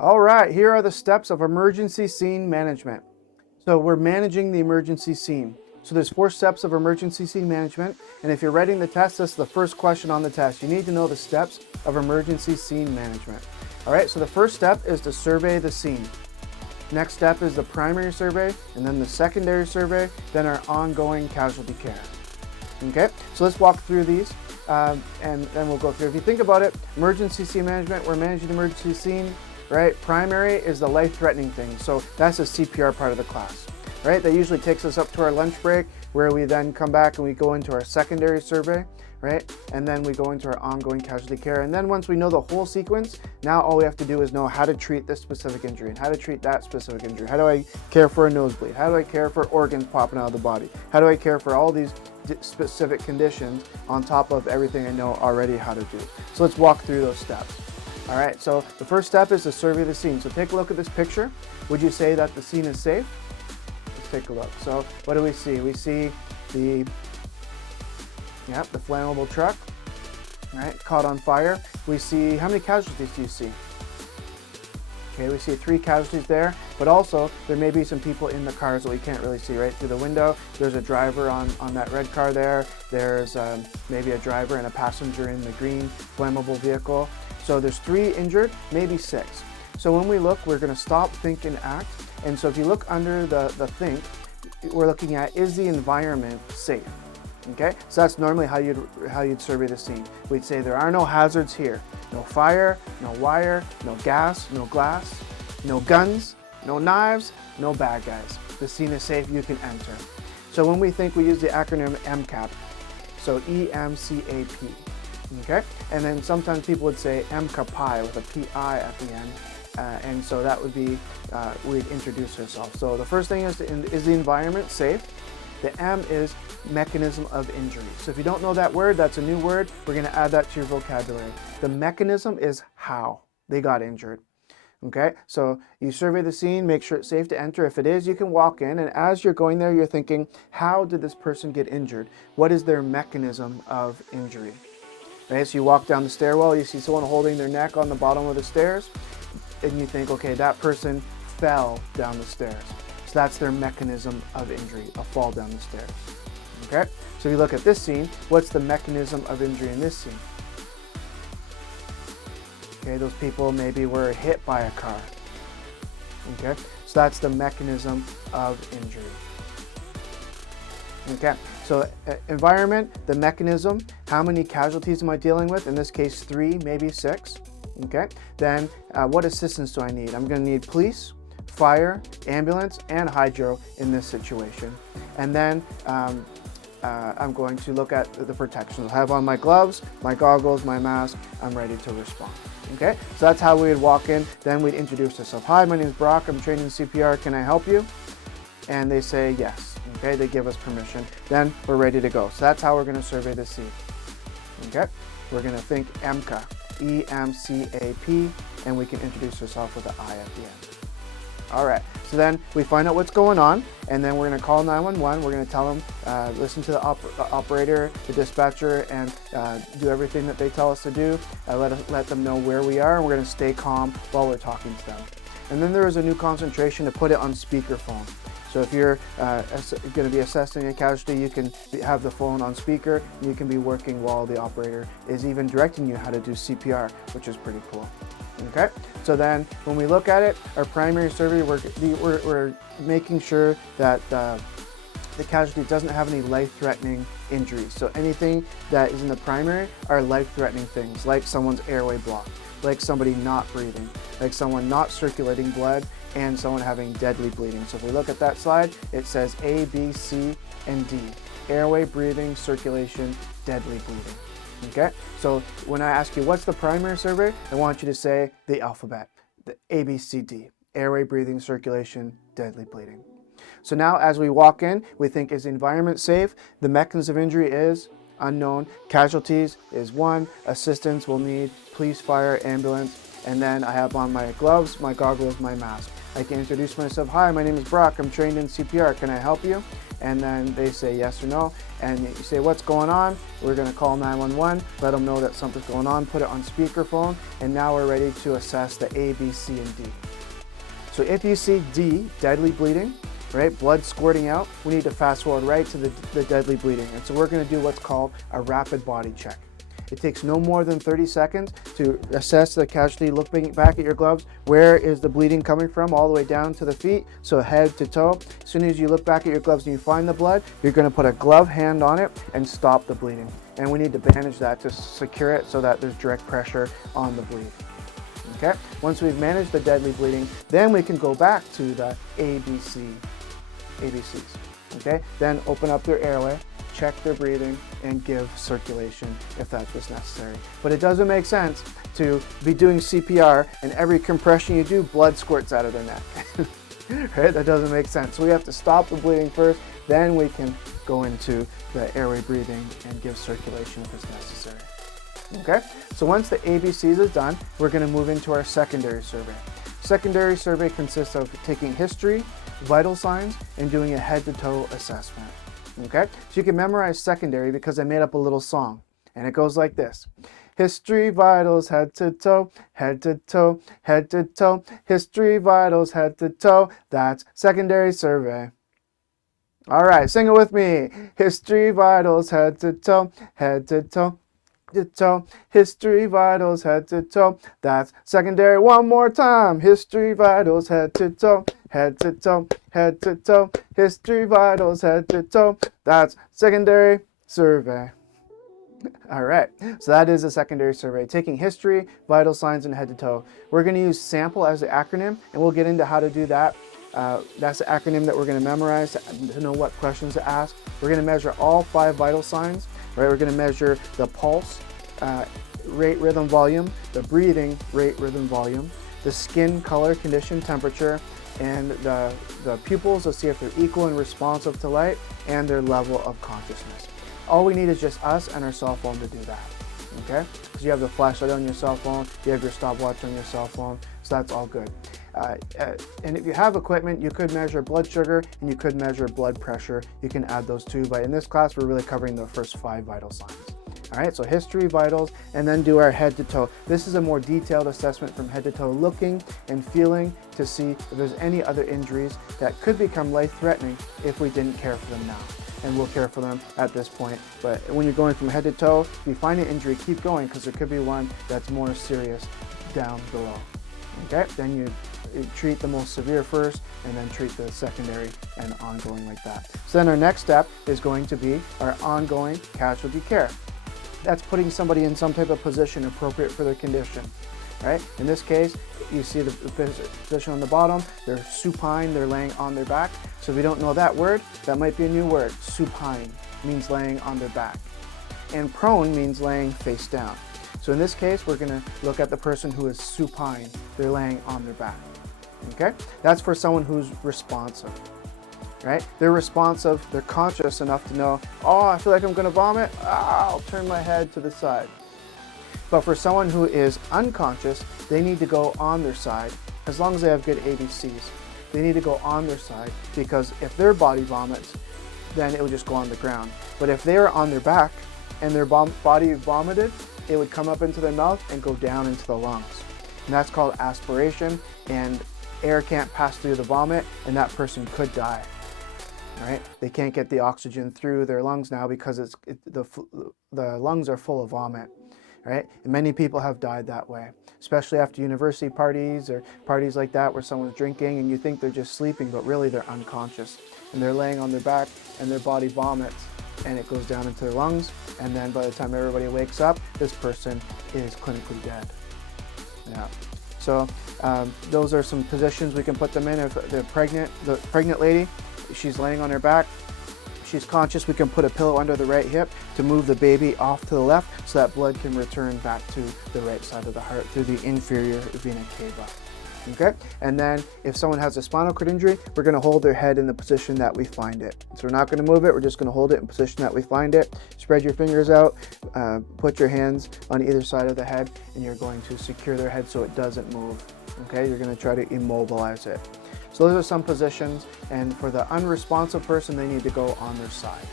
All right, here are the steps of emergency scene management. So we're managing the emergency scene. So there's 4 steps of emergency scene management, and if you're writing the test, this is the first question on the test. You need to know the steps of emergency scene management. All right, so the first step is to survey the scene. Next step is the primary survey, and then the secondary survey, then our ongoing casualty care. Okay, so let's walk through these, and then we'll go through. If you think about it, emergency scene management, we're managing the emergency scene, right? Primary is the life-threatening thing, so that's the CPR part of the class, right? That usually takes us up to our lunch break, where we then come back and we go into our secondary survey, right? And then we go into our ongoing casualty care. And then once we know the whole sequence, now all we have to do is know how to treat this specific injury and how to treat that specific injury. How do I care for a nosebleed? How do I care for organs popping out of the body? How do I care for all these specific conditions on top of everything I know already how to do? So let's walk through those steps. All right, so the first step is to survey the scene. So take a look at this picture. Would you say that the scene is safe? Let's take a look. So what do we see? We see the flammable truck, right, caught on fire. We see, how many casualties do you see? Okay, we see 3 casualties there, but also there may be some people in the cars that we can't really see right through the window. There's a driver on that red car there. There's maybe a driver and a passenger in the green flammable vehicle. So there's 3 injured, maybe 6. So when we look, we're gonna stop, think, and act. And so if you look under the think, we're looking at, is the environment safe? Okay, so that's normally how you'd survey the scene. We'd say there are no hazards here. No fire, no wire, no gas, no glass, no guns, no knives, no bad guys. The scene is safe, you can enter. So when we think, we use the acronym MCAP. So EMCAP. Okay, and then sometimes people would say MCAPI with a PI at the end. And so that would be, we'd introduce ourselves. So the first thing is the environment safe? The M is mechanism of injury. So if you don't know that word, that's a new word. We're going to add that to your vocabulary. The mechanism is how they got injured. Okay, so you survey the scene, make sure it's safe to enter. If it is, you can walk in, and as you're going there, you're thinking, how did this person get injured? What is their mechanism of injury? Right, so you walk down the stairwell, you see someone holding their neck on the bottom of the stairs, and you think, okay, that person fell down the stairs. So that's their mechanism of injury, a fall down the stairs. Okay, so if you look at this scene, what's the mechanism of injury in this scene? Okay, those people maybe were hit by a car. Okay, so that's the mechanism of injury. Okay, so environment, the mechanism, how many casualties am I dealing with? In this case, 3, maybe 6. Okay, then what assistance do I need? I'm going to need police, fire, ambulance, and hydro in this situation. And then I'm going to look at the protections. I have on my gloves, my goggles, my mask. I'm ready to respond. Okay, so that's how we would walk in. Then we'd introduce ourselves. Hi, my name is Brock. I'm trained in CPR. Can I help you? And they say yes. Okay, they give us permission. Then we're ready to go. So that's how we're going to survey the scene. Okay, we're going to think EMCA, EMCAP, and we can introduce ourselves with an I at the end. All right, so then we find out what's going on, and then we're going to call 911. We're going to tell them, listen to the operator, the dispatcher, and do everything that they tell us to do. Let them know where we are, and we're going to stay calm while we're talking to them. And then there is a new concentration to put it on speakerphone. So if you're going to be assessing a casualty, you can have the phone on speaker, and you can be working while the operator is even directing you how to do CPR, which is pretty cool. Okay, so then when we look at it, our primary survey, we're making sure that the casualty doesn't have any life-threatening injuries. So anything that is in the primary are life-threatening things, like someone's airway blocked, like somebody not breathing, like someone not circulating blood, and someone having deadly bleeding. So if we look at that slide, it says A, B, C, and D. Airway, breathing, circulation, deadly bleeding. Okay, so when I ask you what's the primary survey, I want you to say the alphabet, the A, B, C, D. Airway, breathing, circulation, deadly bleeding. So now as we walk in, we think, is the environment safe? The mechanism of injury is unknown. Casualties is 1. Assistance will need police, fire, ambulance. And then I have on my gloves, my goggles, my mask. I can introduce myself. Hi, my name is Brock. I'm trained in CPR. Can I help you? And then they say yes or no. And you say, what's going on? We're going to call 911, let them know that something's going on, put it on speakerphone, and now we're ready to assess the A, B, C, and D. So if you see D, deadly bleeding, right, blood squirting out, we need to fast forward right to the deadly bleeding. And so we're going to do what's called a rapid body check. It takes no more than 30 seconds to assess the casualty. Look back at your gloves. Where is the bleeding coming from? All the way down to the feet, so head to toe. As soon as you look back at your gloves and you find the blood, you're going to put a glove hand on it and stop the bleeding. And we need to bandage that to secure it so that there's direct pressure on the bleed. Okay? Once we've managed the deadly bleeding, then we can go back to the ABCs. Okay? Then open up their airway, check their breathing, and give circulation if that was necessary. But it doesn't make sense to be doing CPR and every compression you do, blood squirts out of their neck. Right? That doesn't make sense. So we have to stop the bleeding first, then we can go into the airway breathing and give circulation if it's necessary. Okay? So once the ABCs is done, we're going to move into our secondary survey. Secondary survey consists of taking history, vital signs, and doing a head-to-toe assessment. Okay? So you can memorize secondary because I made up a little song, and it goes like this. History, vitals, head to toe, head to toe, head to toe. History, vitals, head to toe. That's secondary survey. All right, sing it with me. History, vitals, head to toe, head to toe. To toe. History, vitals, head to toe. That's secondary. One more time. History, vitals, head to toe, head to toe, head to toe. History, vitals, head to toe. That's secondary survey. All right, so that is a secondary survey, taking history, vital signs, and head to toe. We're going to use SAMPLE as the acronym, and we'll get into how to do that. That's the acronym that we're going to memorize to know what questions to ask. We're going to measure all 5 vital signs. Right, we're going to measure the pulse, rate, rhythm, volume, the breathing, rate, rhythm, volume, the skin color, condition, temperature, and the pupils to see if they're equal and responsive to light, and their level of consciousness. All we need is just us and our cell phone to do that. Okay? Because you have the flashlight on your cell phone, you have your stopwatch on your cell phone, so that's all good. And if you have equipment, you could measure blood sugar and you could measure blood pressure. You can add those too, but in this class, we're really covering the first 5 vital signs. All right, so history, vitals, and then do our head to toe. This is a more detailed assessment from head to toe, looking and feeling to see if there's any other injuries that could become life-threatening if we didn't care for them now. And we'll care for them at this point. But when you're going from head to toe, if you find an injury, keep going, because there could be one that's more serious down below. Okay, then you treat the most severe first, and then treat the secondary and ongoing like that. So then our next step is going to be our ongoing casualty care. That's putting somebody in some type of position appropriate for their condition. Right? In this case, you see the position on the bottom, they're supine, they're laying on their back. So if you don't know that word, that might be a new word. Supine means laying on their back. And prone means laying face down. So in this case, we're going to look at the person who is supine. They're laying on their back. Okay? That's for someone who's responsive. Right? They're responsive, they're conscious enough to know, oh, I feel like I'm going to vomit. I'll turn my head to the side. But for someone who is unconscious, they need to go on their side, as long as they have good ABCs. They need to go on their side, because if their body vomits, then it would just go on the ground. But if they are on their back and their body vomited, it would come up into their mouth and go down into the lungs. And that's called aspiration, and air can't pass through the vomit, and that person could die. Right? They can't get the oxygen through their lungs now because the lungs are full of vomit. Right? And many people have died that way, especially after university parties or parties like that where someone's drinking and you think they're just sleeping, but really they're unconscious. And they're laying on their back and their body vomits and it goes down into their lungs. And then by the time everybody wakes up, this person is clinically dead. Yeah. So those are some positions we can put them in. If the pregnant lady, she's laying on her back, she's conscious, we can put a pillow under the right hip to move the baby off to the left so that blood can return back to the right side of the heart through the inferior vena cava. Okay? And then if someone has a spinal cord injury, we're going to hold their head in the position that we find it. So we're not going to move it, we're just going to hold it in the position that we find it. Spread your fingers out, put your hands on either side of the head, and you're going to secure their head so it doesn't move. Okay? You're going to try to immobilize it. So those are some positions, and for the unresponsive person, they need to go on their side.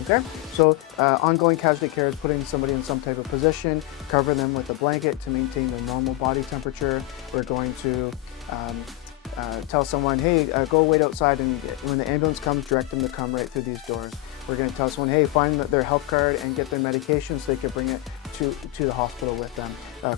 Okay, so ongoing casualty care is putting somebody in some type of position, cover them with a blanket to maintain their normal body temperature. We're going to tell someone, hey, go wait outside, and when the ambulance comes, direct them to come right through these doors. We're going to tell someone, hey, find their health card and get their medication so they can bring it to the hospital with them.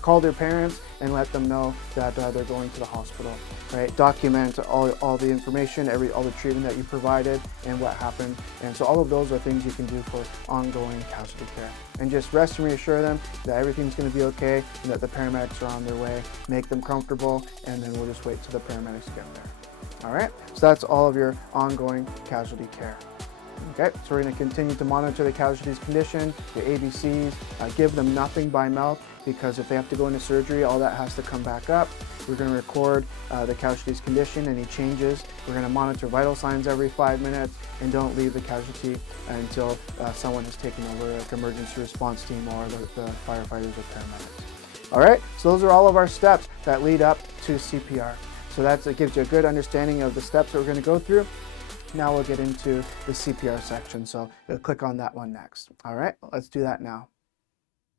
Call their parents and let them know that they're going to the hospital. Right? Document all the information, all the treatment that you provided and what happened. And so all of those are things you can do for ongoing casualty care. And just rest and reassure them that everything's going to be okay and that the paramedics are on their way. Make them comfortable, and then we'll just wait till the paramedics get there. All right, so that's all of your ongoing casualty care. Okay, so we're going to continue to monitor the casualty's condition, the ABCs, give them nothing by mouth, because if they have to go into surgery, all that has to come back up. We're going to record the casualty's condition, any changes. We're going to monitor vital signs every 5 minutes, and don't leave the casualty until someone has taken over, like emergency response team or the firefighters or paramedics. All right, so those are all of our steps that lead up to CPR. So it gives you a good understanding of the steps that we're going to go through. Now we'll get into the CPR section, so click on that one next. All right, let's do that now.